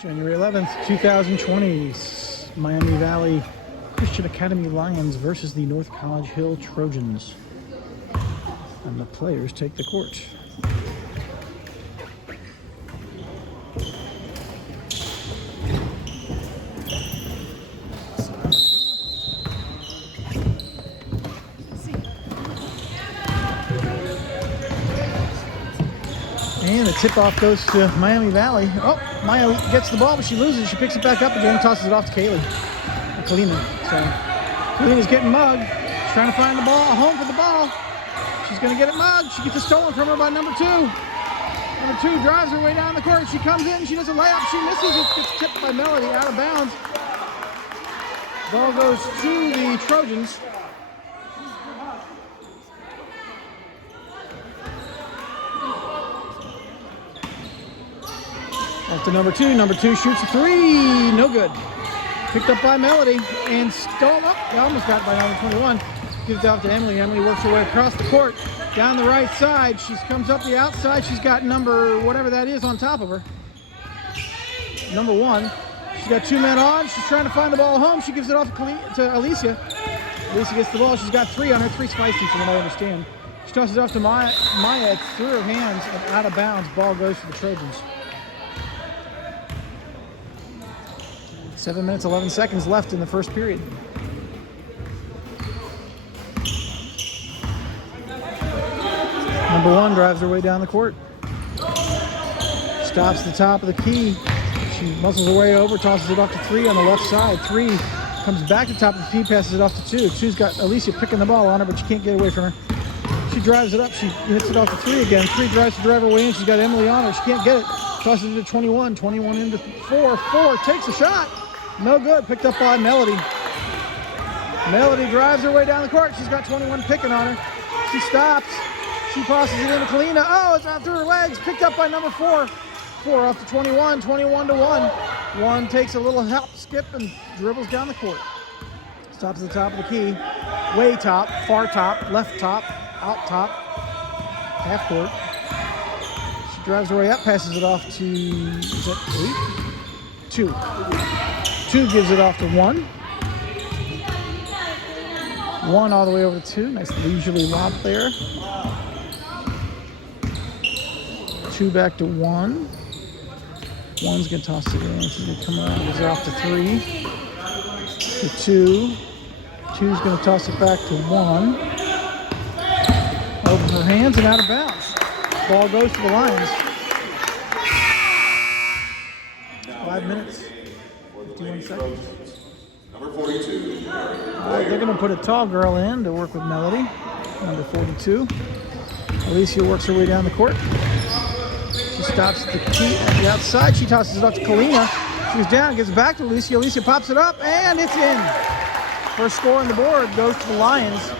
January 11th, 2020, Miami Valley Christian Academy Lions versus the North College Hill Trojans. And the players take the court. And the tip-off goes to Miami Valley. Oh, Maya gets the ball, but she loses. She picks it back up again, tosses it off to Kalina. So Kalina's getting mugged. She's trying to find the ball, a home for the ball. She's going to get it mugged. She gets it stolen from her by number 2. Number 2 drives her way down the court. She comes in, she does a layup. She misses it, gets tipped by Melody out of bounds. Ball goes to the Trojans. Off to number 2. Number 2 shoots a 3. No good. Picked up by Melody and stole up. They almost got it by number 21. Gives it off to Emily. Emily works her way across the court. Down the right side. She comes up the outside. She's got number whatever that is on top of her. Number 1. She's got 2 men on. She's trying to find the ball home. She gives it off to Alicia. Alicia gets the ball. She's got 3 on her. 3 spicy from what I understand. She tosses it off to Maya. It's through her hands and out of bounds. Ball goes to the Trojans. 7 minutes, 11 seconds left in the first period. Number 1 drives her way down the court. Stops the top of the key. She muscles her way over, tosses it off to 3 on the left side. 3 comes back to the top of the key, passes it off to 2. 2's got Alicia picking the ball on her, but she can't get away from her. She drives it up. She hits it off to 3 again. 3 drives to drive her way in. She's got Emily on her. She can't get it. Tosses it to 21. 21 into 4. 4 takes a shot. No good. Picked up by Melody. Melody drives her way down the court. She's got 21 picking on her. She stops. She passes it into Kalina. Oh, it's out through her legs. Picked up by number 4. 4 off to 21. 21 to 1. 1 takes a little hop, skip, and dribbles down the court. Stops at the top of the key. Way top, far top, left top, out top, half court. She drives her way up, passes it off to, is that 8? 2. 2 gives it off to 1. 1 all the way over to 2. Nice leisurely lob there. 2 back to 1. 1's going to toss it in. She's going to come around. Gives it off to 3. To 2. 2's going to toss it back to 1. Over her hands and out of bounds. Ball goes to the Lions. 5 minutes. 51 seconds. Number 42. They're going to put a tall girl in to work with Melody. Number 42. Alicia works her way down the court. She stops the key at the outside. She tosses it off to Kalina. She goes down, gets it back to Alicia. Alicia pops it up, and it's in. First score on the board goes to the Lions.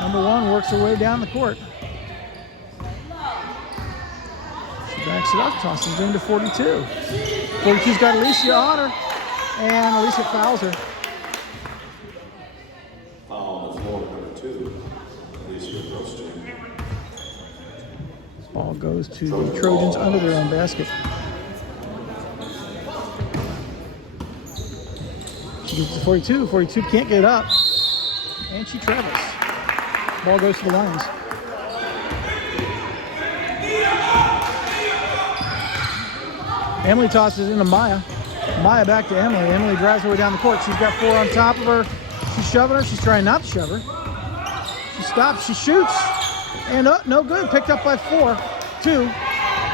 Number 1 works her way down the court. Backs it up, tosses it into 42. 42's got Alicia on her, and Alicia fouls her. Foul on the floor, number 2. Alicia Grossstein. Ball goes to the Trojans under their own basket. She gives it to 42. 42 can't get it up, and she travels. Ball goes to the Lions. Emily tosses into Maya. Maya back to Emily. Emily drives her way down the court. She's got 4 on top of her. She's shoving her. She's trying not to shove her. She stops. She shoots. And no good. Picked up by 4. 2.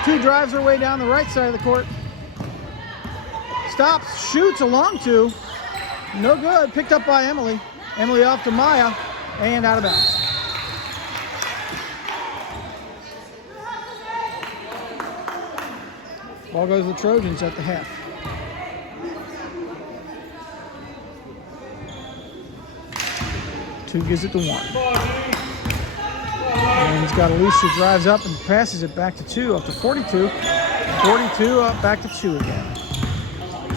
2 drives her way down the right side of the court. Stops. Shoots along 2. No good. Picked up by Emily. Emily off to Maya. And out of bounds. Ball goes to the Trojans at the half. Two gives it to 1. And he's got Alicia, drives up and passes it back to 2, up to 42. 42 up back to 2 again.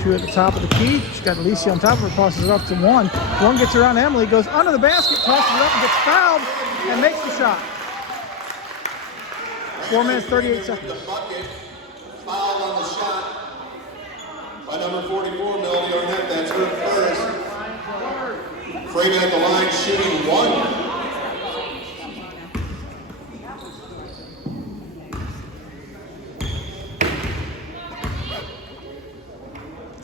2 at the top of the key. She's got Alicia on top of her, tosses it up to 1. 1 gets around Emily, goes under the basket, tosses it up and gets fouled and makes the shot. 4 minutes, 38 seconds. The bucket, foul on the shot by number 44, Melody Arnett. That's her first. Freeman at the line shooting 1.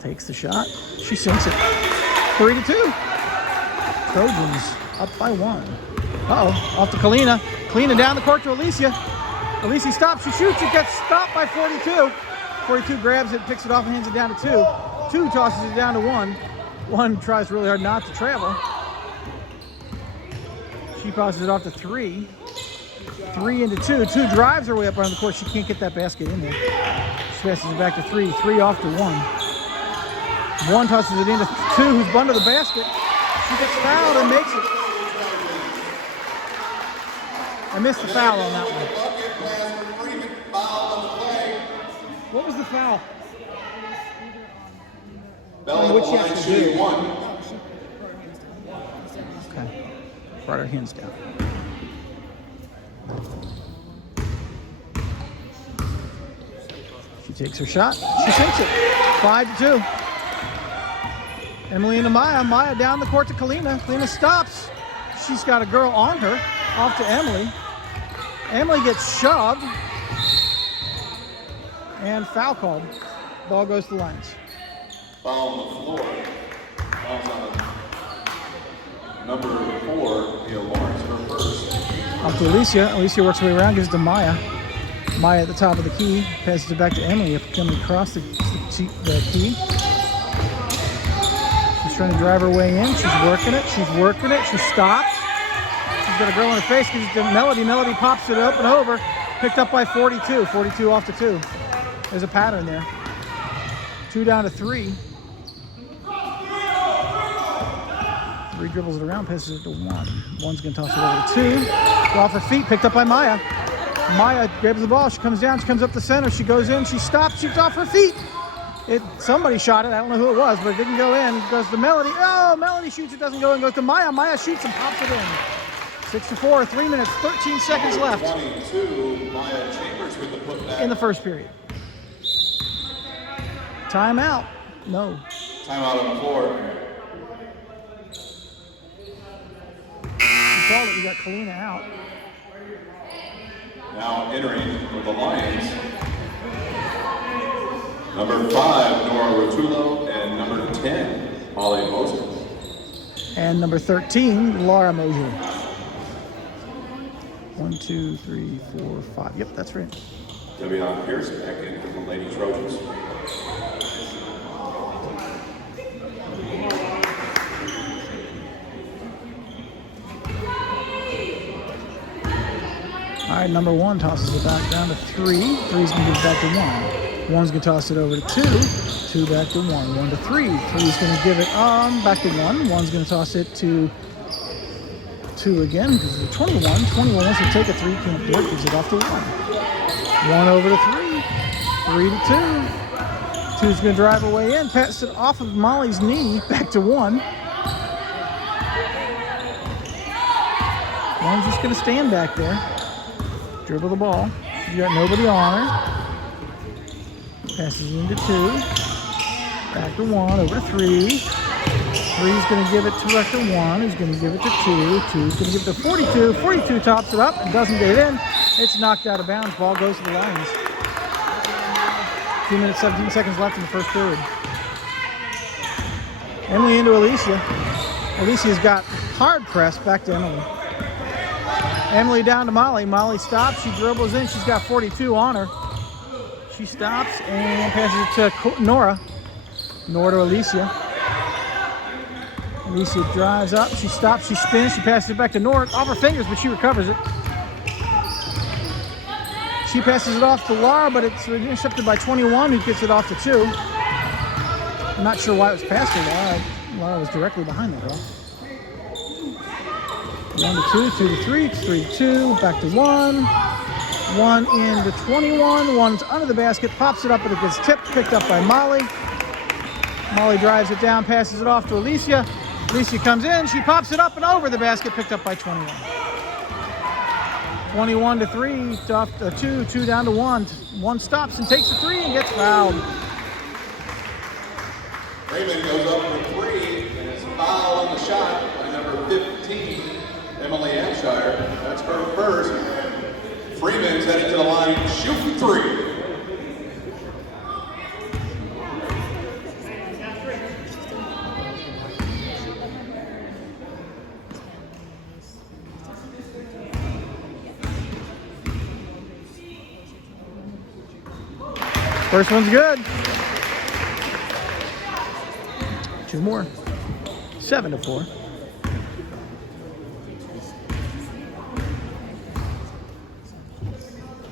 Takes the shot. She sinks it. 3-2. Trojans up by 1. Uh-oh. Off to Kalina. Kalina down the court to Alicia. Alicia stops. She shoots. It gets stopped by 42. 42 grabs it, picks it off, and hands it down to 2. 2 tosses it down to 1. 1 tries really hard not to travel. She passes it off to 3. 3 into 2. 2 drives her way up around the court. She can't get that basket in there. She passes it back to 3. 3 off to 1. 1 tosses it into 2, who's under the basket. She gets fouled and makes it. I missed the foul on that one. What was the foul? What she actually did. Okay. Brought her hands down. She takes her shot. She sinks it. 5-2. Emily into Maya. Maya down the court to Kalina. Kalina stops. She's got a girl on her. Off to Emily. Emily gets shoved. And foul called. Ball goes to the lines. Foul on the floor. Foul's on number 4, Mia Lawrence, her first. Up to Alicia. Alicia works her way around, gives it to Maya. Maya at the top of the key. Passes it back to Emily. Coming across the key. She's trying to drive her way in. She's working it. She's working it. She stops. She's got a girl in her face because it's Melody. Melody pops it up and over. Picked up by 42. 42 off to 2. There's a pattern there. 2 down to 3. 3 dribbles it around, passes it to 1. 1's going to toss it over to 2. Off her feet, picked up by Maya. Maya grabs the ball. She comes down. She comes up the center. She goes in. She stops. She's off her feet. Somebody shot it. I don't know who it was, but it didn't go in. It goes to Melody. Oh, Melody shoots. It doesn't go in. Goes to Maya. Maya shoots and pops it in. 6-4. 3 minutes, 13 seconds left. 22, Maya Chambers with the putback. In the first period. Timeout. No. Timeout on the floor. You called it. We got Kalina out. Now entering for the Lions, number 5, Nora Rotullo, and number 10, Molly Moser. And number 13, Laura Mosier. 1, 2, 3, 4, 5. Yep, that's right. Devion Pierce back in for the Lady Trojans. All right, number 1 tosses it back down to 3. 3's going to give it back to 1. 1's going to toss it over to 2. 2 back to 1. 1 to 3. 3's going to give it back to 1. 1's going to toss it to 2 again because it's a 21. 21 wants to take a 3, can't do it, gives it off to 1. 1 over to 3. 3 to 2. 2's going to drive her way in, pass it off of Molly's knee, back to 1. 1's just going to stand back there. Dribble the ball. You got nobody on her. Passes into 2. Back to 1. Over to 3. 3's going to give it to back to 1. He's going to give it to 2. 2's going to give it to 42. 42 tops it up and doesn't get it in. It's knocked out of bounds. Ball goes to the Lions. 2 minutes, 17 seconds left in the first period. Emily into Alicia. Alicia's got hard press back to Emily. Emily down to Molly. Molly stops. She dribbles in. She's got 42 on her. She stops and passes it to Nora. Nora to Alicia. Alicia drives up. She stops. She spins. She passes it back to Nora. Off her fingers, but she recovers it. She passes it off to Laura, but it's intercepted by 21, who gets it off to 2. I'm not sure why it was passed to Laura. Laura was directly behind the ball. 1 to 2, 2 to 3, 3 to 2, back to 1. 1 into 21. 1's under the basket, pops it up, but it gets tipped, picked up by Molly. Molly drives it down, passes it off to Alicia. Alicia comes in, she pops it up and over the basket, picked up by 21. 21-3, off to 2 down to 1. 1 stops and takes a 3 and gets fouled. Raymond goes up for 3, and it's a foul on the shot by number 15, Emily Hampshire. That's her first. Freeman's headed to the line, shooting 3. First one's good. 2 more. 7-4.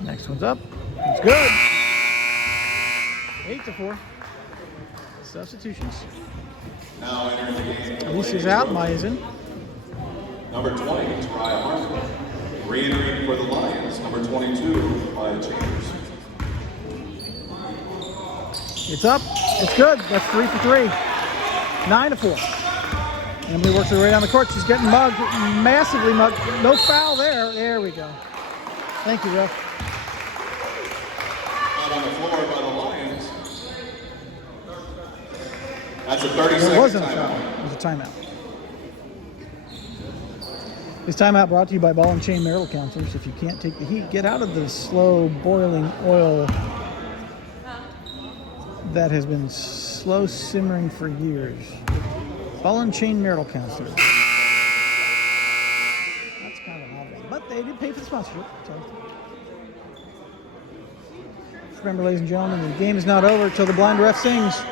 Next one's up. It's good. 8-4. Substitutions. Now entering the game. Alicia's out. Maya's in. Number 20, Raya Harmon. Re-entering for the Lions, number 22, Maya Chambers. It's up. It's good. That's 3 for 3. 9-4. Emily works her way down the court. She's getting mugged, massively mugged. No foul there. There we go. Thank you, ref. Out on the floor by the Lions. That's a 30-second It wasn't a timeout. foul. It was a timeout. This timeout brought to you by Ball and Chain Marital Counselors. If you can't take the heat, get out of the slow boiling oil that has been slow simmering for years. Ball and Chain Marital Counselors. That's kind of an odd one, but they did pay for the sponsorship. So. Remember, ladies and gentlemen, the game is not over until the blind ref sings.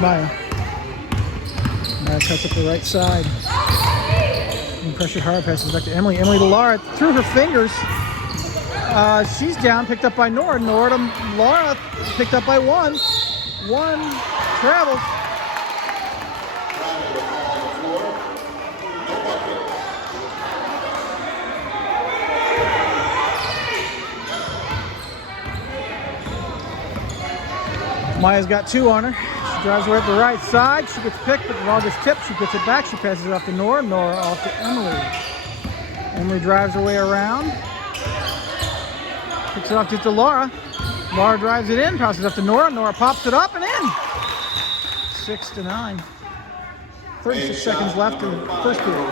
Maya. Maya cuts up the right side. And pressure hard, passes back to Emily. Emily to Laura through her fingers. She's down, picked up by Nora. Nora to Laura, picked up by 1. 1 travels. Maya's got 2 on her. She drives her at the right side. She gets picked, but the ball gets tipped. She gets it back. She passes it off to Nora. Nora off to Emily. Emily drives her way around. Picks it off to Laura. Laura drives it in, passes it up to Nora. Nora pops it up and in. 6-9. 36 seconds left in the first period.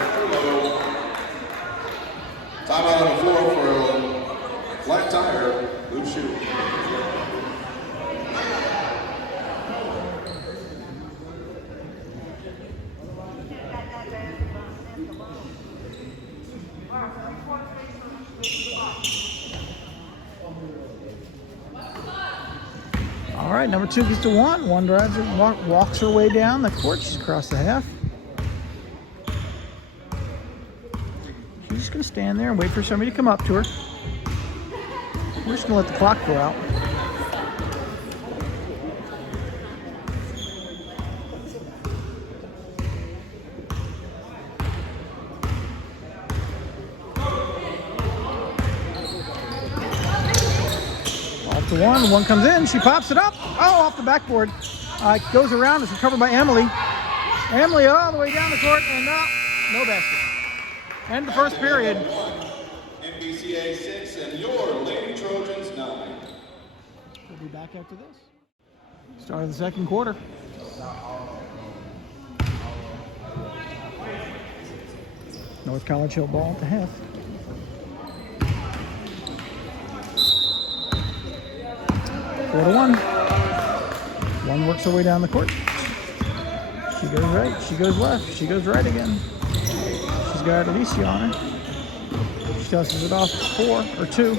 Timeout on the floor for a flat tire, loose shoe. All right, number 2 gets to 1. 1 drives it, walks her way down the court. She's across the half. She's just going to stand there and wait for somebody to come up to her. We're just going to let the clock go out. To 1. 1 comes in. She pops it up. Oh, off the backboard. Goes around. It's recovered by Emily. Emily all the way down the court, and no basket. End the first period. MVCA 6 and your Lady Trojans 9. We'll be back after this. Start of the second quarter. North College Hill ball at the half. Four to 1. 1 works her way down the court. She goes right, she goes left, she goes right again. She's got Alicia on her. She tosses it off to 4 or 2.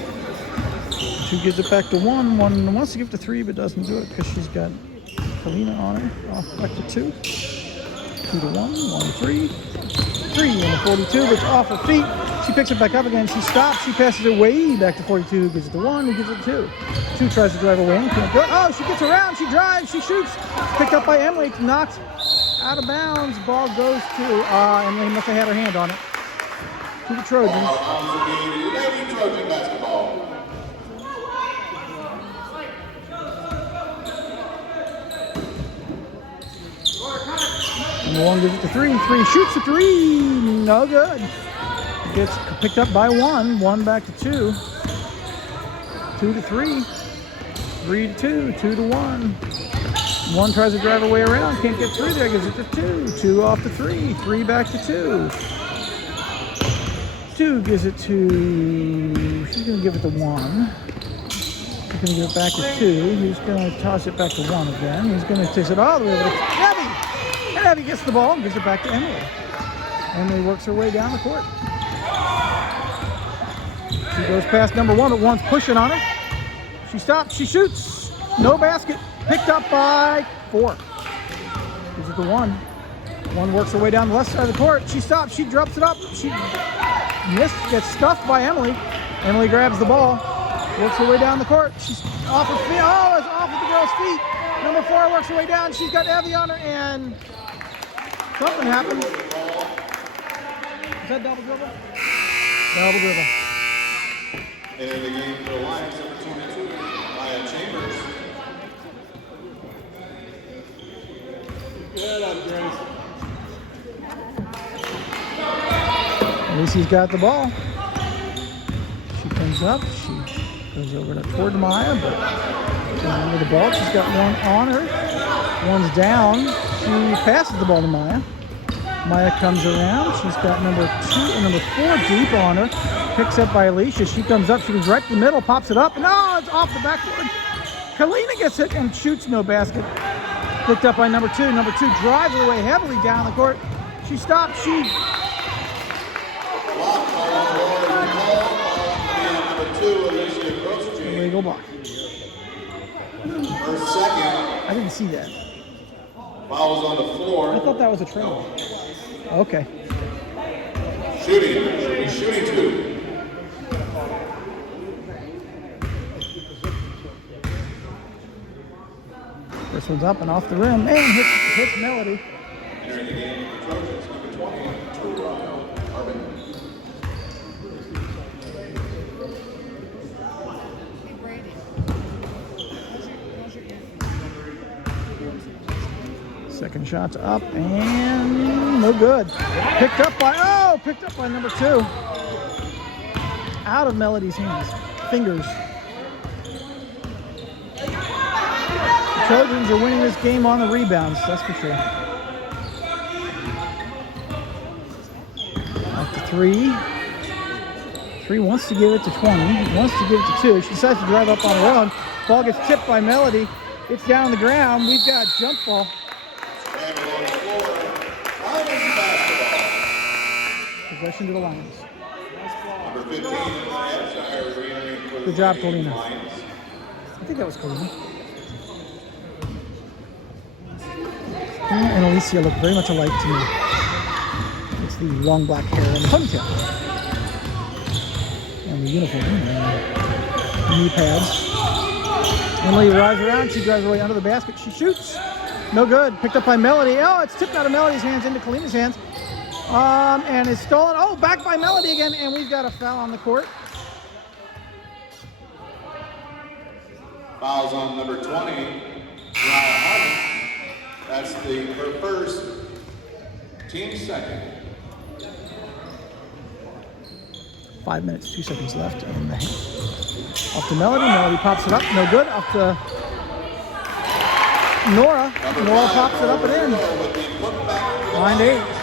2 gives it back to 1. 1 wants to give it to 3 but doesn't do it because she's got Kalina on her. Off back to 2. 2 to 1, 1-3. 3 and a 42, but it's off her feet. She picks it back up again. She stops. She passes it way back to 42. Gives it to 1. Who gives it to 2? 2 tries to drive away. Can't do it. Oh, she gets around. She drives. She shoots. Picked up by Emily. Knocked out of bounds. Ball goes to Emily. Must have had her hand on it. to the Trojans. Lady Trojan basketball. Number 1 gives it to 3. 3 shoots a 3. No good. Gets picked up by 1. 1 back to 2. 2 to 3. 3 to 2. 2 to 1. 1 tries to drive her way around. Can't get through there. Gives it to 2. 2 off to 3. 3 back to 2. 2 gives it to... She's going to give it to 1. She's going to give it back to 2. He's going to toss it back to 1 again. He's going to take it all the way over to Abby. And Abby gets the ball and gives it back to Emily. Emily works her way down the court. She goes past number 1, but 1's pushing on her. She stops. She shoots. No basket. Picked up by 4. Gives it to 1. 1 works her way down the left side of the court. She stops. She drops it up. She missed. Gets stuffed by Emily. Emily grabs the ball. Works her way down the court. She's off her feet. Oh, it's off of the girl's feet. Number 4 works her way down. She's got Evie on her, and something happened. Is that double dribble? Double dribble. And the game for the Lions, number 22, Maya Chambers. Good up, Grace. Lucy's got the ball. She comes up. She goes over toward Maya, but with the ball, she's got 1 on her. 1's down. She passes the ball to Maya. Maya comes around. She's got number 2 and number 4 deep on her. Picks up by Alicia. She comes up. She goes right to the middle, pops it up. No, it's off the backboard. Kalina gets it and shoots. No basket. Picked up by number 2. Number 2 drives her way heavily down the court. She stops. She... Illegal block. Her second. I didn't see that. Foul was on the floor. I thought that was a trail. Okay. Shooting 2. This one's up and off the rim and hits Melody. Entering the game for the Trojans, number 20, Arvin. Second shot's up and no good. Picked up by number 2. Out of Melody's hands. Fingers. The Trojans are winning this game on the rebounds, that's for sure. Up to 3. 3 wants to give it to 20. Wants to give it to 2. She decides to drive up on her own. Ball gets tipped by Melody. It's down on the ground. We've got jump ball. Possession to the Lions. Number 15, Hampshire re-entering for the Good job, game, Kalina. Lions. I think that was Kalina. Kalina and Alicia look very much alike to me. It's the long black hair and the ponytail. And the uniform and the knee pads. Emily rides around. She drives her way under the basket. She shoots. No good. Picked up by Melody. Oh, it's tipped out of Melody's hands into Kalina's hands. And is stolen. Oh, back by Melody again. And we've got a foul on the court. Fouls on number 20, Ryan Harden. That's her first, team second. 5 minutes, 2 seconds left. And off to Melody. Melody pops it up. No good. Off to Nora. Nora pops it up and in. 9-8.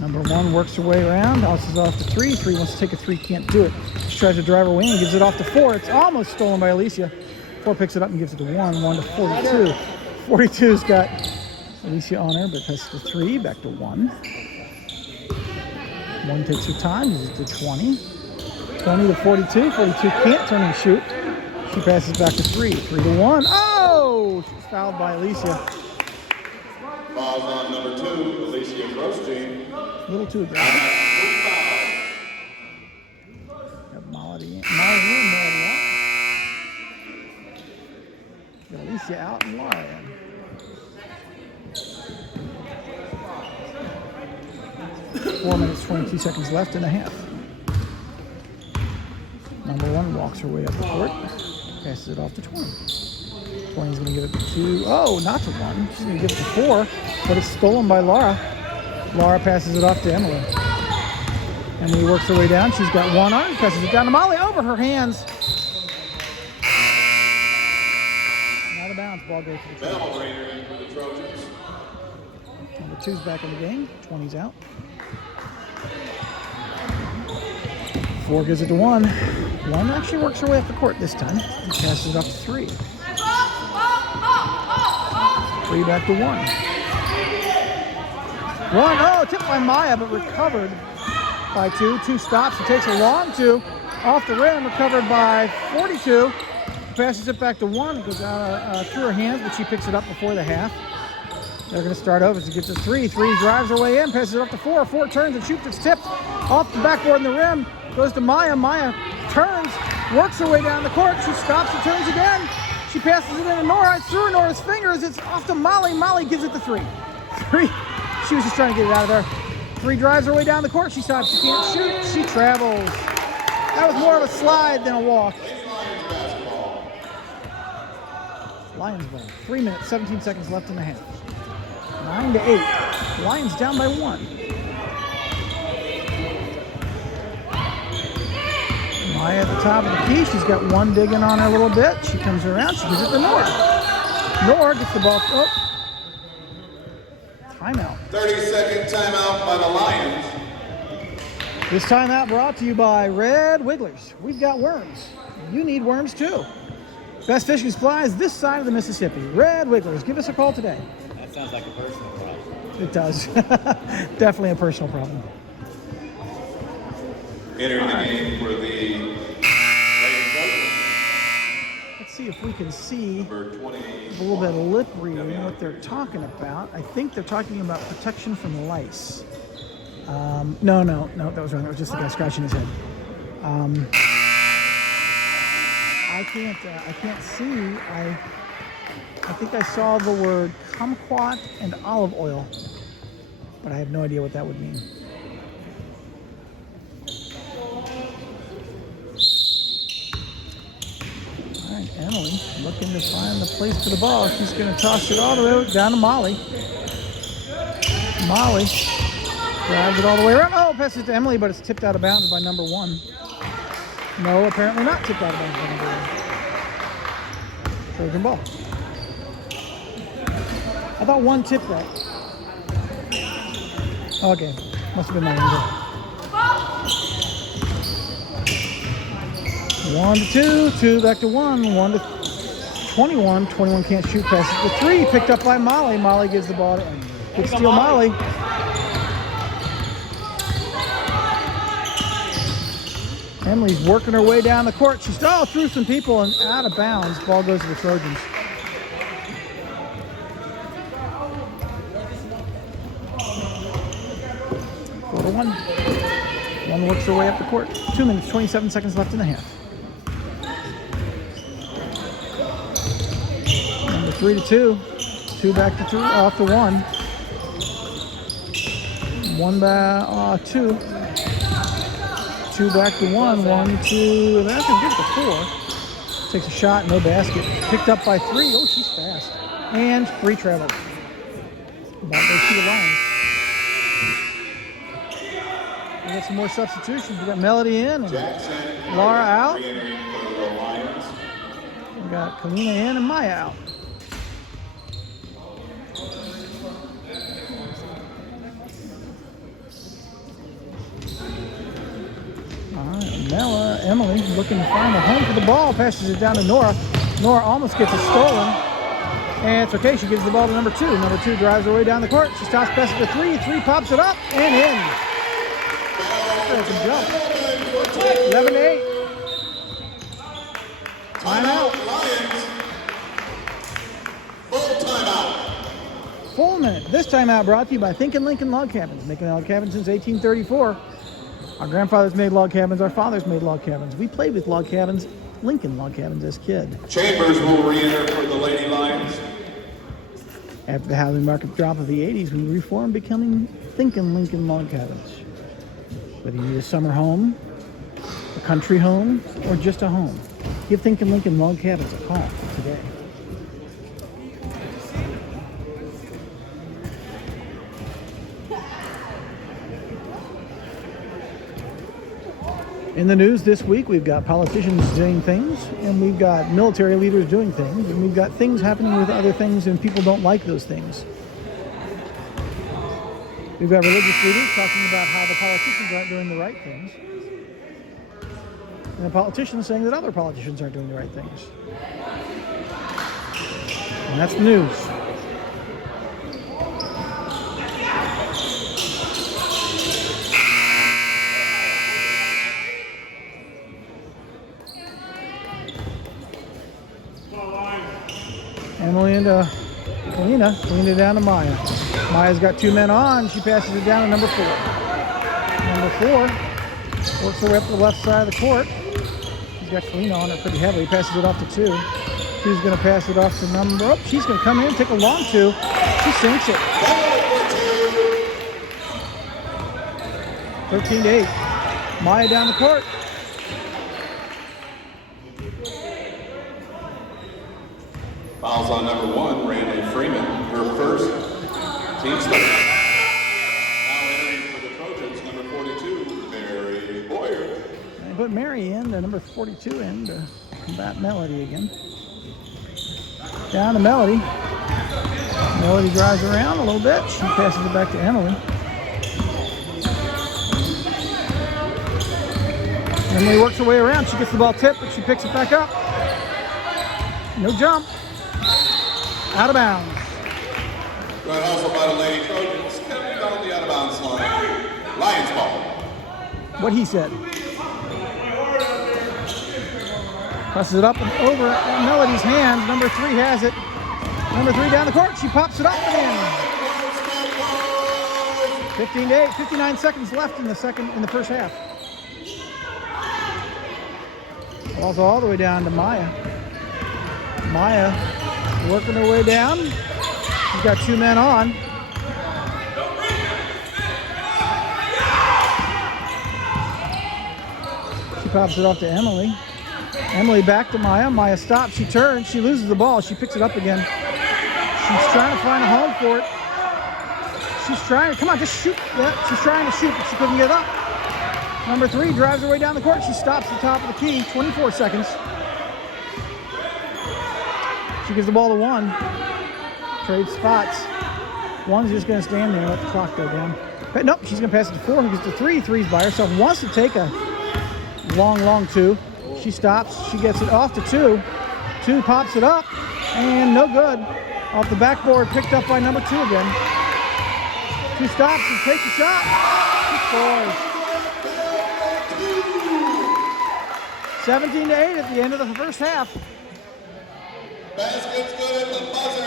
Number 1 works her way around. Bounces off to 3. 3 wants to take a 3. Can't do it. She tries to drive her way in. Gives it off to 4. It's almost stolen by Alicia. 4 picks it up and gives it to 1. 1 to 42. 42's got Alicia on her, but passes to 3. Back to 1. 1 takes her time. Gives it to 20. 20 to 42. 42 can't turn and shoot. She passes back to 3. 3 to 1. Oh! She's fouled by Alicia. Fouls on number 2, Alicia Grosjean. A little too aggressive. Got Melody in, Melody out. Got Alicia out and Laura in. 4 minutes, 22 seconds left in the half. Number 1 walks her way up the court. Passes it off to 20. 20's going to give it to, not to 1. She's going to give it to 4, but it's stolen by Laura. Laura passes it off to Emily. Emily works her way down. She's got 1 arm, passes it down to Molly over her hands. Out of bounds, ball goes to the Trojans. Number 2's back in the game. 20's out. 4 gives it to 1. 1 actually works her way up the court this time. And passes it up to 3. 3 back to 1. 1, tipped by Maya, but recovered by 2. 2 stops and takes a long 2 off the rim, recovered by 42. Passes it back to 1. It goes out through her hands, but she picks it up before the half. They're going to start over. She gets a 3. 3 drives her way in, passes it up to 4. 4 turns and shoots. It's tipped off the backboard in the rim. Goes to Maya. Maya turns, works her way down the court. She stops and turns again. She passes it into Nora. It's through Nora's fingers. It's off to Molly. Molly gives it to 3. 3. She was just trying to get it out of there. 3 drives her way down the court. She stops. She can't shoot. She travels. That was more of a slide than a walk. Lions ball. 3 minutes, 17 seconds left in the half. 9-8. Lions down by 1. Maya at the top of the key. She's got 1 digging on her a little bit. She comes around. She gives it to Nora. Nora gets the ball. Timeout. 30-second timeout by the Lions. This timeout brought to you by Red Wigglers. We've got worms. You need worms too. Best fishing supplies this side of the Mississippi. Red Wigglers. Give us a call today. That sounds like a personal problem. It does. Definitely a personal problem. Entering the game for the Lady Trojans. Let's see if we can see Number 20. a little bit of lip reading what they're talking about. I think they're talking about protection from lice. No, that was wrong. That was just the guy scratching his head. I can't see. I think I saw the word kumquat and olive oil, but I have no idea what that would mean. All right, Emily looking to find the place for the ball. She's going to toss it all the way down to Molly. Molly drives it all the way around. Passes it to Emily, but it's tipped out of bounds by number 1. No, apparently not tipped out of bounds by number 1. Trojan ball. I thought 1 tipped that. Okay, must have been my angle. 1 to 2, 2 back to 1, 1 to 21. 21 can't shoot, passes to 3, picked up by Molly. Molly gives the ball to Emily. Good steal, Molly. Emily's working her way down the court. She's through some people and out of bounds. Ball goes to the Trojans. Four to 1. 1 works her way up the court. 2 minutes, 27 seconds left in the half. Number 3 to 2. 2 back to 3, off to 1. 1 back, 2. 2 back to 1, 1, 2, that's going to get it to 4. Takes a shot, no basket. Picked up by 3. Oh, she's fast. And free travel. Ball goes to the Lions. We got some more substitutions. We got Melody in and Laura out. We got Kalina in and Maya out. Now Emily looking to find a home for the ball, passes it down to Nora. Nora almost gets it stolen, and it's okay. She gives the ball to number 2. Number 2 drives her way down the court. She stops, passes to 3. 3 pops it up and in. That's a jump. 11-8. Timeout. Full timeout. Full minute. This timeout brought to you by Thinkin' Lincoln Log Cabins, making log cabins since 1834. Our grandfathers made log cabins, our fathers made log cabins. We played with log cabins, Lincoln log cabins as kid. Chambers will re-enter for the Lady Lions. After the housing market drop of the 80s, we reformed, becoming Thinkin' Lincoln Log Cabins. Whether you need a summer home, a country home, or just a home, give Thinkin' Lincoln Log Cabins a call today. In the news this week, we've got politicians doing things, and we've got military leaders doing things, and we've got things happening with other things, and people don't like those things. We've got religious leaders talking about how the politicians aren't doing the right things, and the politicians saying that other politicians aren't doing the right things. And that's the news. Emily into Kalina. Kalina down to Maya. Maya's got two men on. She passes it down to number 4. Number 4 works her way up to the left side of the court. She's got Kalina on her pretty heavily. Passes it off to 2. 2's going to pass it off to number... Oh, she's going to come in, take a long 2. She sinks it. 13-8. Maya down the court. Fouls on number 1, Randy Freeman, her first team start. Now entering for the Trojans, number 42, Mary Boyer. They put Mary in, the number 42 in to combat Melody again. Down to Melody. Melody drives around a little bit. She passes it back to Emily. Emily works her way around. She gets the ball tipped, but she picks it back up. No jump. Out of bounds. Good hustle by the Lady Trojans. Kept on the out of bounds line. Lions ball. What he said. Presses it up and over at Melody's hands. Number 3 has it. Number 3 down the court. She pops it up and in. 15-8. 59 seconds left in the first half. Ball's all the way down to Maya. Maya working her way down. She's got 2 men on. She pops it off to Emily. Emily back to Maya. Maya stops. She turns. She loses the ball. She picks it up again. She's trying to find a home for it. She's trying. Come on, just shoot. Yeah, she's trying to shoot, but she couldn't get up. Number 3 drives her way down the court. She stops at the top of the key. 24 seconds. She gives the ball to 1. Trade spots. 1's just going to stand there and let the clock go down. But nope, she's going to pass it to 4. Who gets to 3. 3's by herself. Wants to take a long 2. She stops. She gets it off to 2. 2 pops it up. And no good. Off the backboard, picked up by number 2 again. 2 stops and takes a shot. She scores. 17-8 at the end of the first half. Basket's good at the buzzer.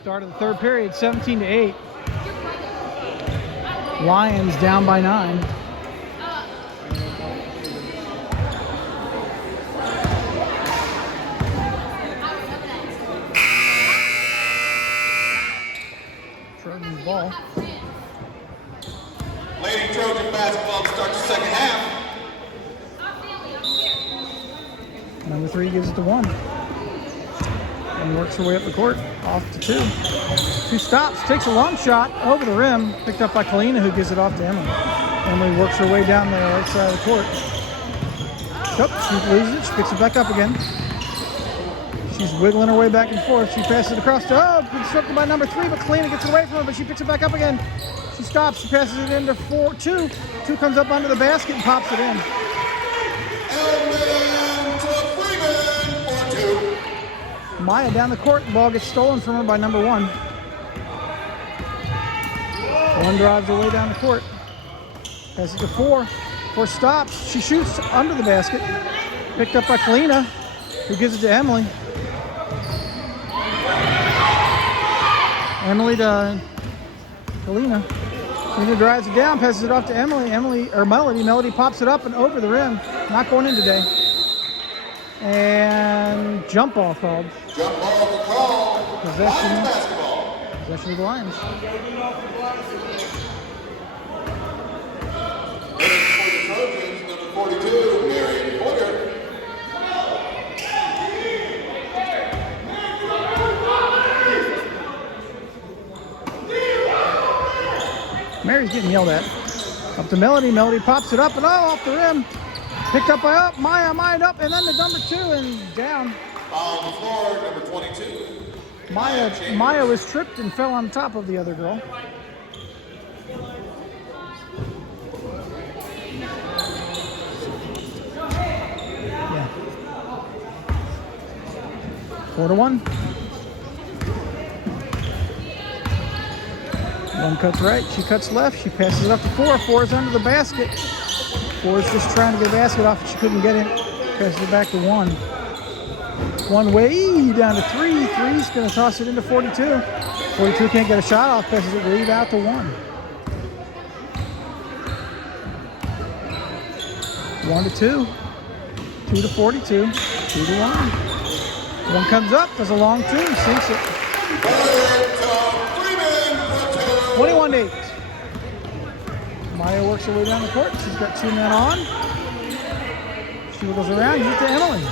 Start of the third period, 17-8. Lions down by 9. Trojans ball. Lady Trojan basketball starts the second half. Number 3 gives it to 1. And works her way up the court. Off to 2. 2 stops, takes a long shot over the rim. Picked up by Kalina, who gives it off to Emily. Emily works her way down the right side of the court. Nope, she loses it. She picks it back up again. She's wiggling her way back and forth. She passes it across to, been circled by number 3, but Kalina gets it away from her, but she picks it back up again. She stops, she passes it into 2. 2 comes up under the basket and pops it in. Maya down the court, the ball gets stolen from her by number 1. 1 drives her way down the court. Passes it to 4. 4 stops. She shoots under the basket. Picked up by Kalina, who gives it to Emily. Emily to Kalina. Kalina drives it down, passes it off to Melody. Melody pops it up and over the rim. Not going in today. And jump ball called. Jump ball called. Possession Basketball. of the Lions. 42, Mary Porter. Mary's getting yelled at. Up to Melody. Melody pops it up and off the rim. Picked up by up. Maya up, and then the number 2 and down. Foul on the floor, number 22. Maya was tripped and fell on top of the other girl. Yeah. 4-1. One cuts right, she cuts left, she passes it up to 4. 4 is under the basket. 4 is just trying to get a basket off, but she couldn't get it. Passes it back to 1. 1 way down to 3. 3's going to toss it into 42. 42 can't get a shot off, passes it way out to 1. 1 to 2. 2 to 42. 2 to 1. 1 comes up, does a long 2, sinks it. 21-8. Maya works her way down the court. She's got 2 men on. She wiggles around, gives it to Emily.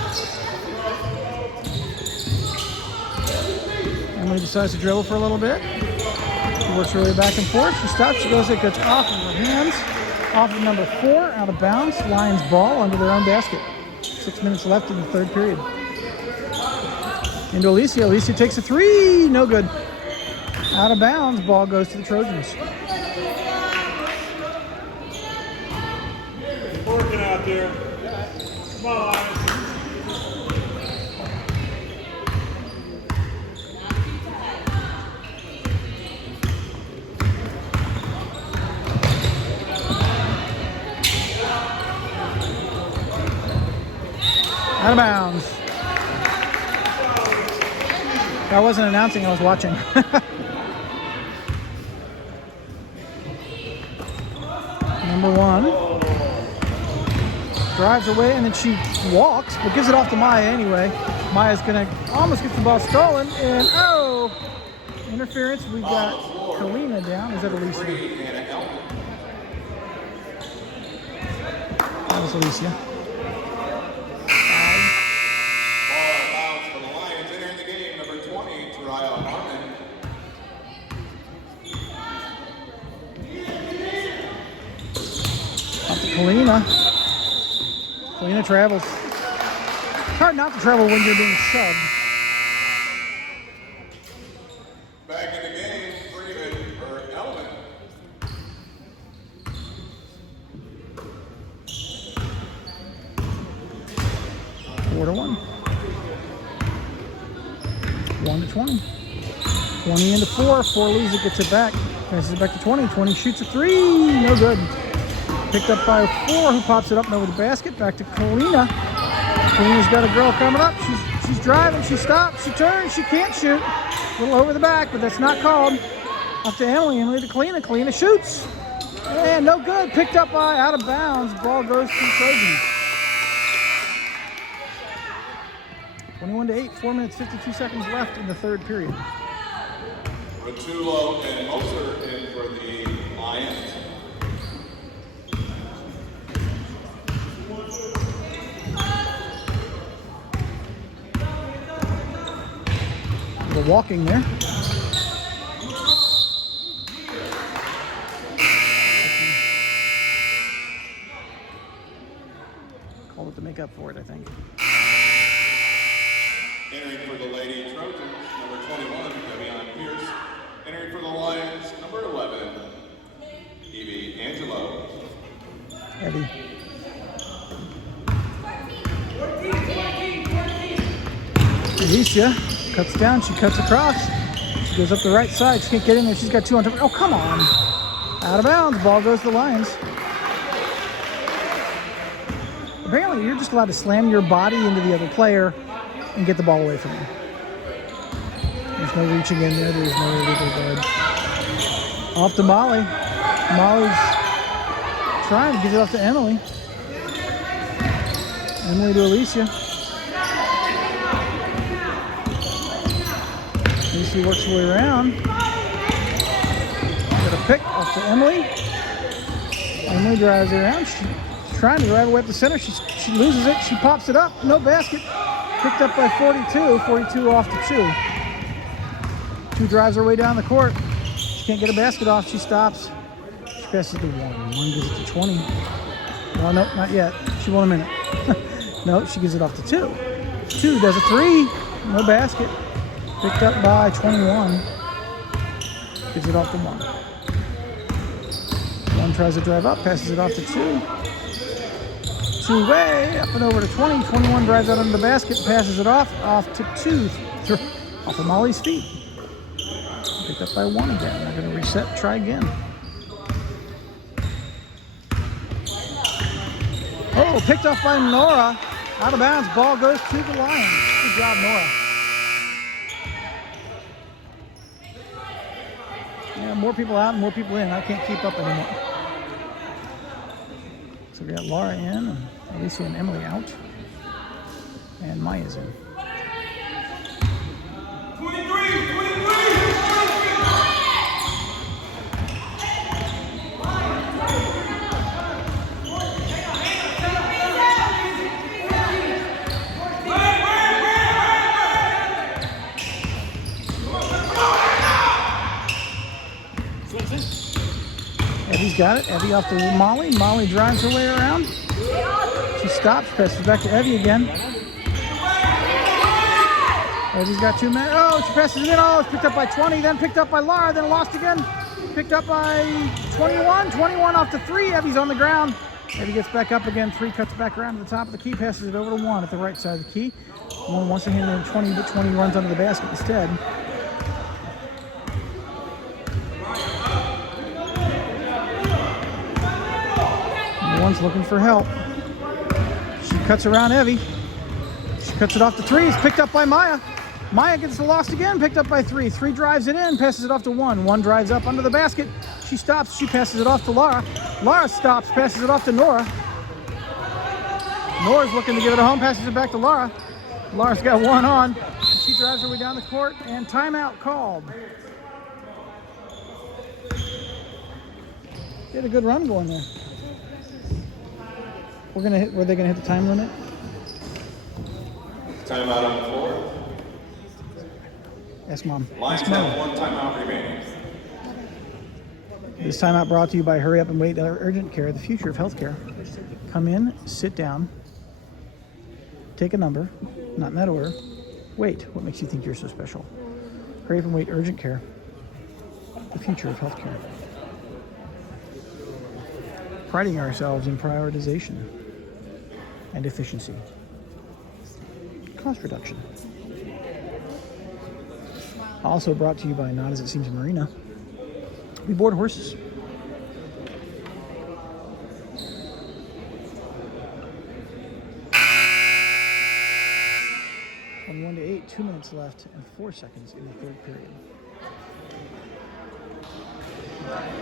Emily decides to dribble for a little bit. She works her way back and forth. She stops, she goes, it gets off of her hands. Off of number 4, out of bounds. Lions ball under their own basket. 6 minutes left in the third period. Into Alicia. Alicia takes a 3. No good. Out of bounds. Ball goes to the Trojans. Working out there. Come on. Out of bounds. I wasn't announcing, I was watching. Number 1. Drives away and then she walks, but gives it off to Maya anyway. Maya's gonna almost get the ball stolen, and oh! Interference, we got Kalina down. Is that Alicia? That was Alicia. Kalina travels. It's hard not to travel when you're being shoved. Back in the game, Freeman or Elman. Four to 1. 1 to 20. 20 into 4. 4 leaves it, gets it back. Passes it back to 20. 20 shoots a 3. No good. Picked up by 4, who pops it up and over the basket. Back to Kalina. Kalina's got a girl coming up. She's driving. She stops. She turns. She can't shoot. A little over the back, but that's not called. Up to Emily. Emily to Kalina. Kalina shoots. And no good. Picked up by out of bounds. Ball goes to the Trojans. 21-8. 4 minutes, 52 seconds left in the third period. Ratulo and Moser in for the Lions. The walking there. Called it to make up for it, I think. Entering for the Lady Trojans, number 21, Devion Pierce. Entering for the Lions, number 11, Evie Angelo. Eddie. Alicia cuts down, she cuts across. She goes up the right side, she can't get in there, she's got 2 on top. Oh, come on. Out of bounds, ball goes to the Lions. Apparently, you're just allowed to slam your body into the other player and get the ball away from him. There's no reaching in there, there's no illegal guard. Off to Molly. Molly's trying to get it off to Emily. Emily to Alicia. Alicia works her way around. Got a pick off to Emily. Emily drives around. She's trying to drive away up the center. She loses it. She pops it up. No basket. Picked up by 42. 42 off to 2. 2 drives her way down the court. She can't get a basket off. She stops. She passes to 1. 1 gives it to 20. Well, nope, not yet. She won a minute. No, she gives it off to 2. 2 does a 3. No basket. Picked up by 21. Gives it off to 1. 1 tries to drive up, passes it off to 2. 2 way up and over to 20. 21 drives out under the basket, passes it off to 2. Off of Molly's feet. Picked up by 1 again. They're going to reset, try again. Oh, picked off by Nora. Out of bounds. Ball goes to the Lions. Good job, Nora. Yeah, more people out and more people in. I can't keep up anymore. So we got Laura in, and Alicia and Emily out. And Maya's in. 23. Evie's got it. Evie off to Molly. Molly drives her way around. She stops, passes back to Evie again. Evie's got 2 minutes. Oh, she passes it in. Oh, it's picked up by 20, then picked up by Laura, then lost again. Picked up by 21. 21 off to 3. Evie's on the ground. Evie gets back up again. 3 cuts back around to the top of the key, passes it over to 1 at the right side of the key. 1 wants to hand it to 20, but 20 runs under the basket instead. One's looking for help. She cuts around Evie. She cuts it off to 3. It's picked up by Maya. Maya gets the loss again, picked up by 3. 3 drives it in, passes it off to 1. 1 drives up under the basket. She stops. She passes it off to Laura. Laura stops, passes it off to Nora. Nora's looking to give it a home, passes it back to Laura. Laura's got 1 on. She drives her way down the court, and timeout called. She had a good run going there. Were they gonna hit the time limit? Timeout on the floor. Ask Mom. Lions have 1 timeout remaining. This timeout brought to you by Hurry Up and Wait Urgent Care, the future of healthcare. Come in, sit down, take a number, not in that order. Wait, what makes you think you're so special? Hurry Up and Wait Urgent Care, the future of healthcare. Priding ourselves in prioritization and efficiency. Cost reduction. Also brought to you by Not As It Seems Marina. We board horses. From 1 to 8, 2 minutes left and 4 seconds in the 3rd period.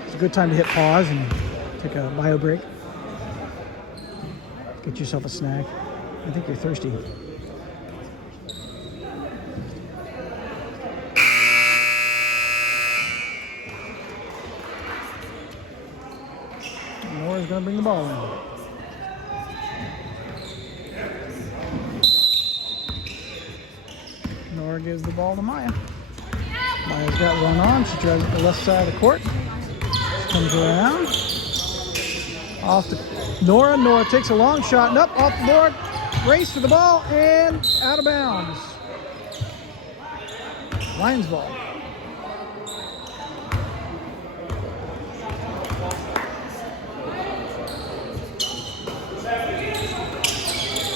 It's a good time to hit pause and take a bio break. Get yourself a snack. I think you're thirsty. Nora's going to bring the ball in. Nora gives the ball to Maya. Maya's got 1 on. She drives to the left side of the court. She comes around. Off to Nora. Nora takes a long shot. Nope, off the board. Race for the ball and out of bounds. Lions ball.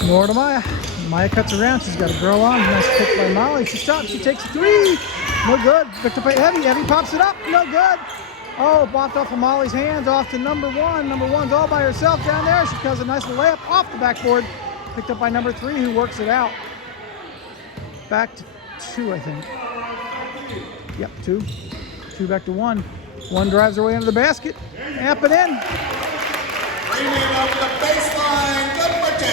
Nora to Maya. Maya cuts around. She's got a girl on. Nice pick by Molly. She stops. She takes a 3. No good. Picked up by Evie. Evie pops it up. No good. Oh, bopped off of Molly's hands. Off to number 1. Number 1's all by herself down there. She does a nice little layup off the backboard. Picked up by number 3, who works it out. Back to 2, I think. Yep, 2. 2 back to 1. 1 drives her way into the basket. Up and in. Freeman up the baseline. Good for 2.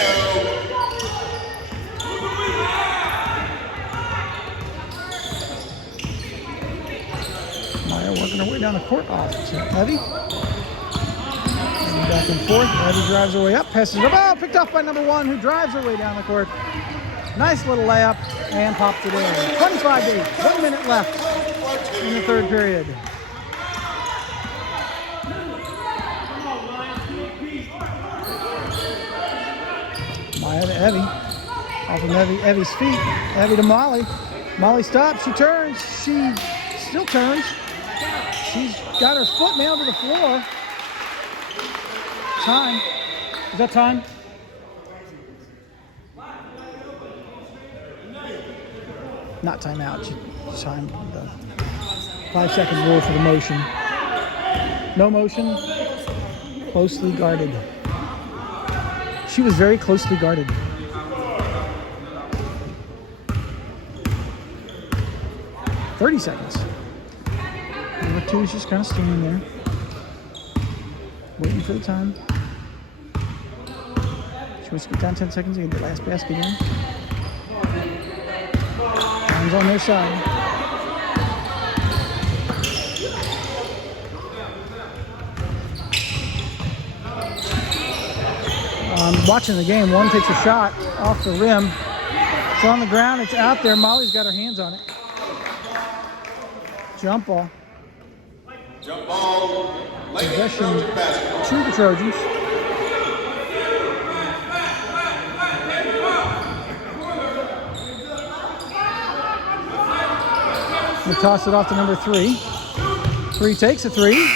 Maya working her way down the court off to Evie. And Back and forth. Evie drives her way up, passes it up. Oh, picked off by number 1, who drives her way down the court. Nice little layup and pops it in. 25-8. 1 minute left in the third period. Evie. Off of Evie's feet. Evie to Molly. Molly stops. She turns. She still turns. She's got her foot nailed to the floor. Time. Is that time? Not timeout. Time. The 5-second rule for the motion. No motion. Closely guarded. She was very closely guarded. "30 seconds. Number 2 is just kind of standing there, waiting for the time. She wants to get down 10 seconds and get the last basket in. Time's on their side. Watching the game, 1 takes a shot off the rim. It's on the ground, it's out there. Molly's got her hands on it. Jump ball. Jump ball. Possession Trojan basketball. to the Trojans. They toss it off to number 3. 3 takes a 3.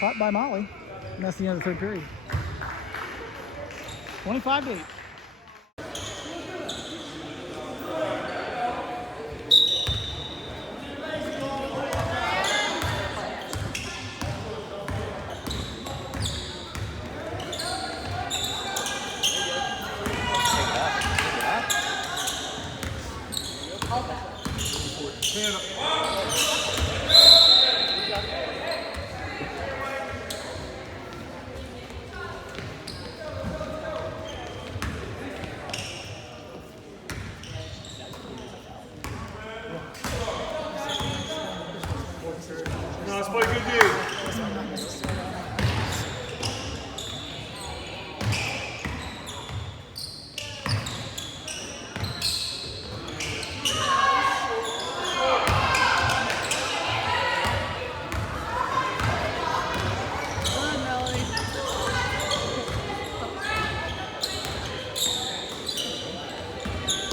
Caught by Molly. And that's the end of the third period. 25-8. No, let's play good dude.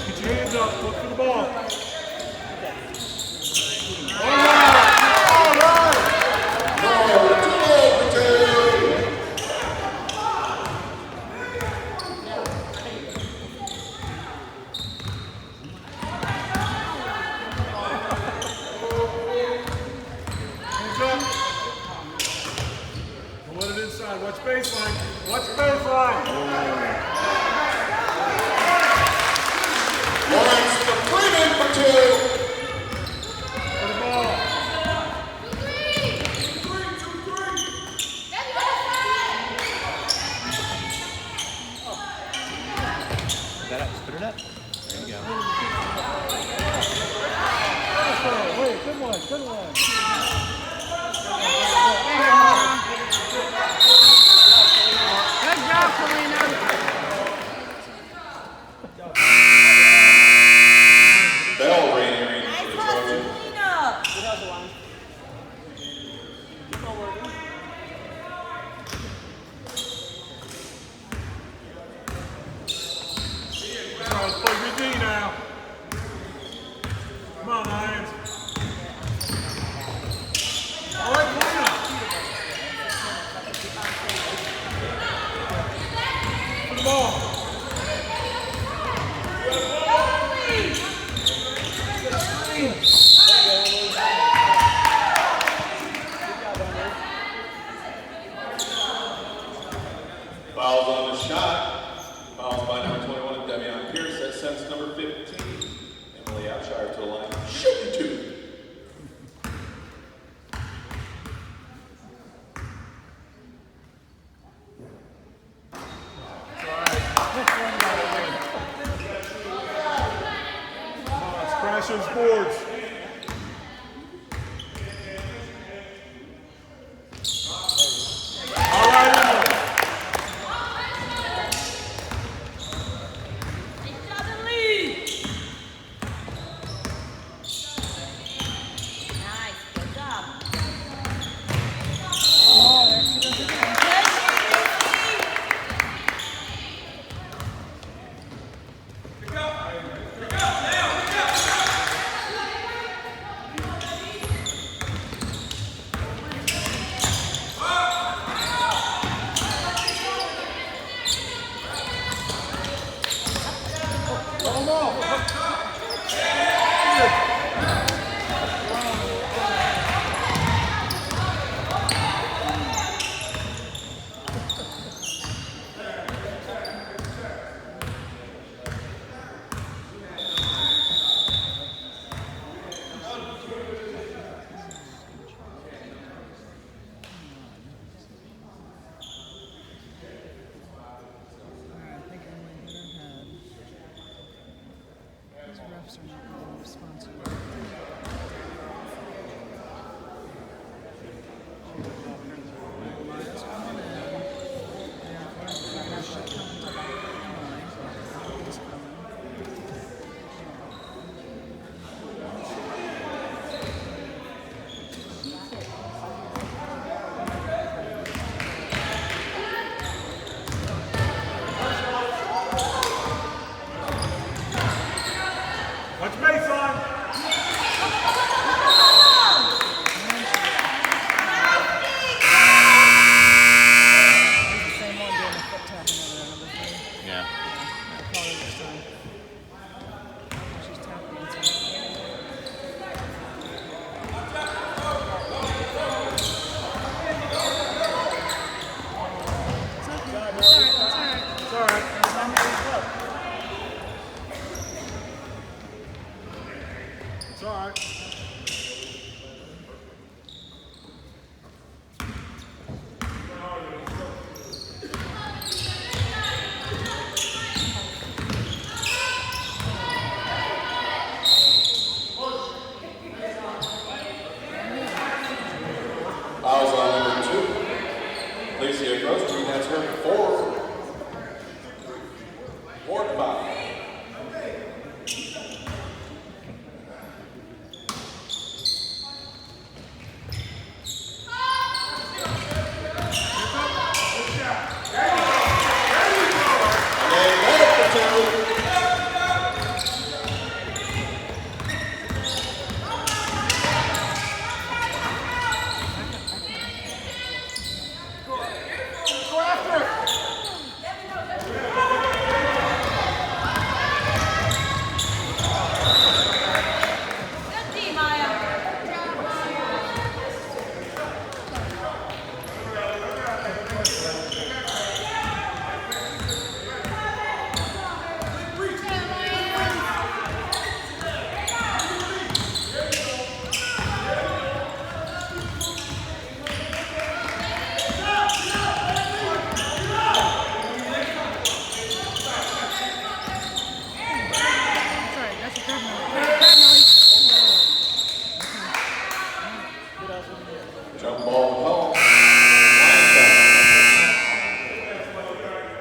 Get your hands up, look for the ball. Let it inside. Watch baseline. Watch baseline. Lawrence for Freeman for 2. For the ball. That up, just put it up. There you go. Wait, good one, good one. Good job, Karina. Bell ring for the Trojans. Let's play good D now. Come on, Lions. All right, Karina. For the ball. Fouls on the shot. Fouls by number 21, Devion Pierce. That sends number 15, Emily Abshire, to the line. Shooting 2. Let's crash those boards. refs are not really responsible. Miles coming in. There's shit coming to the line. He's coming. Watch baseline. Same one doing the foot tap and number 3. Yeah. I'll call her this time. She's tap dancing. It's okay. That's all right. That's all right. It's all right. It's not my fault. It's all right. Fouls on number 2. Alicia Grossman, that's her 4th. 4th foul. Jump ball call.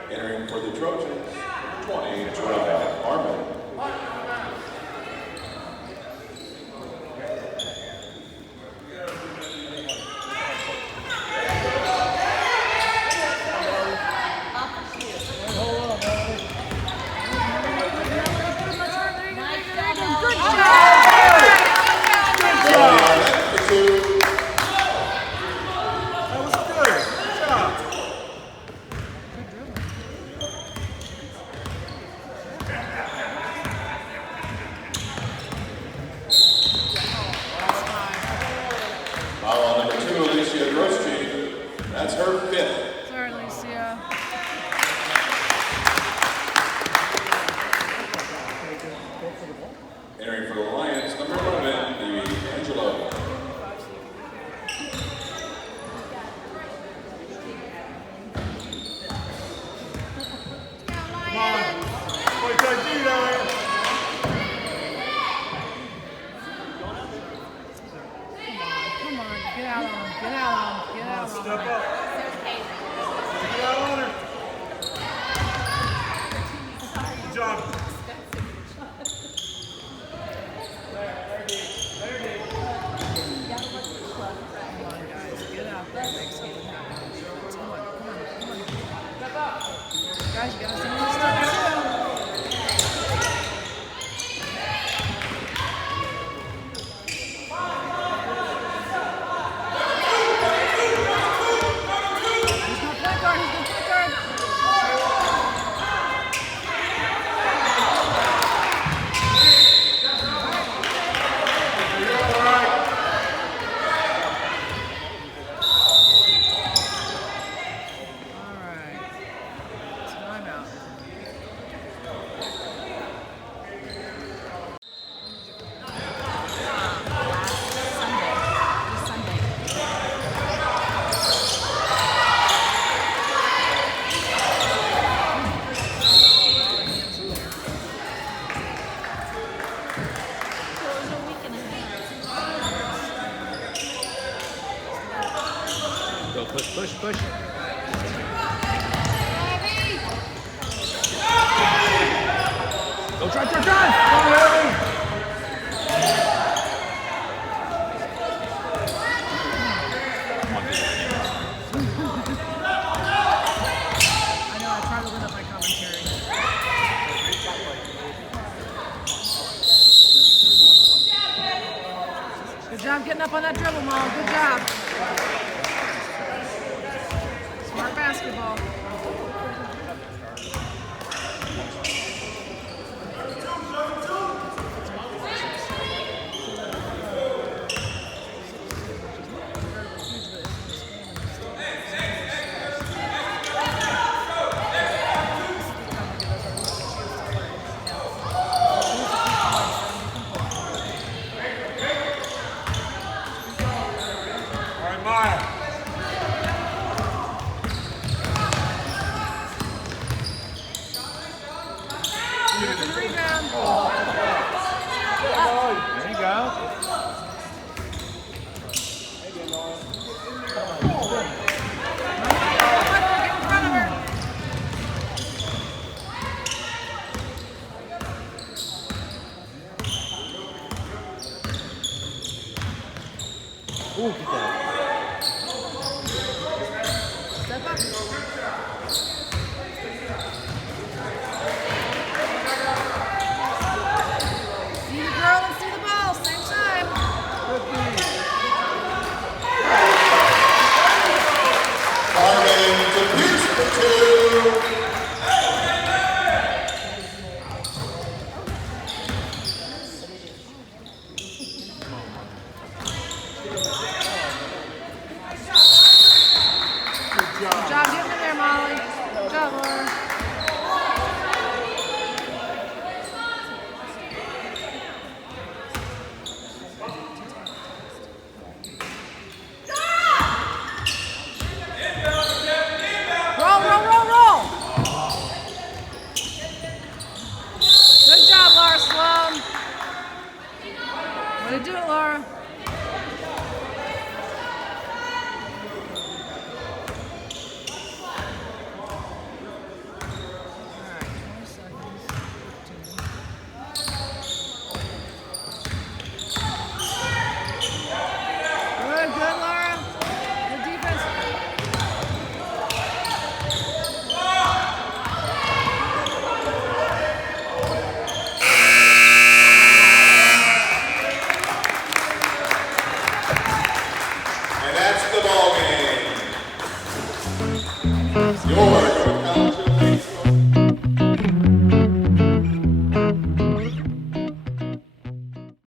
Entering for the Trojans, 20, Jordan Armin. That was good. Good job. Foul on number 2, Alicia Grossman. That's her 5th. Sorry, Alicia. Entering for the Lions, number 11, Angelo. Come on. Play that D down there. Come on, get out on him. Get out on him. Get out on him. Step up. Get out on her. Good job. Come on, guys. Get out there. Make something happen. Come on, come on, come on. Step up. Guys, you gotta send this stuff too. was a week and a half. Go push, push, push. Go try, try, try! I know, I try to limit my commentary. Good job getting up on that dribble, Maul. Good job. Smart basketball. All right, Maya. Here's the rebound. There you go. Get in front of her. Ooh, get that. Step up. See the girl and see the ball, same time. Harmon to Pierce for 2. Good job getting in there, Molly. Good job, Laura. Roll, roll, roll, roll. Good job, Laura Sloan. Way to do it, Laura. Good, good, Laura. Good defense. And that's the ball game. Your commentary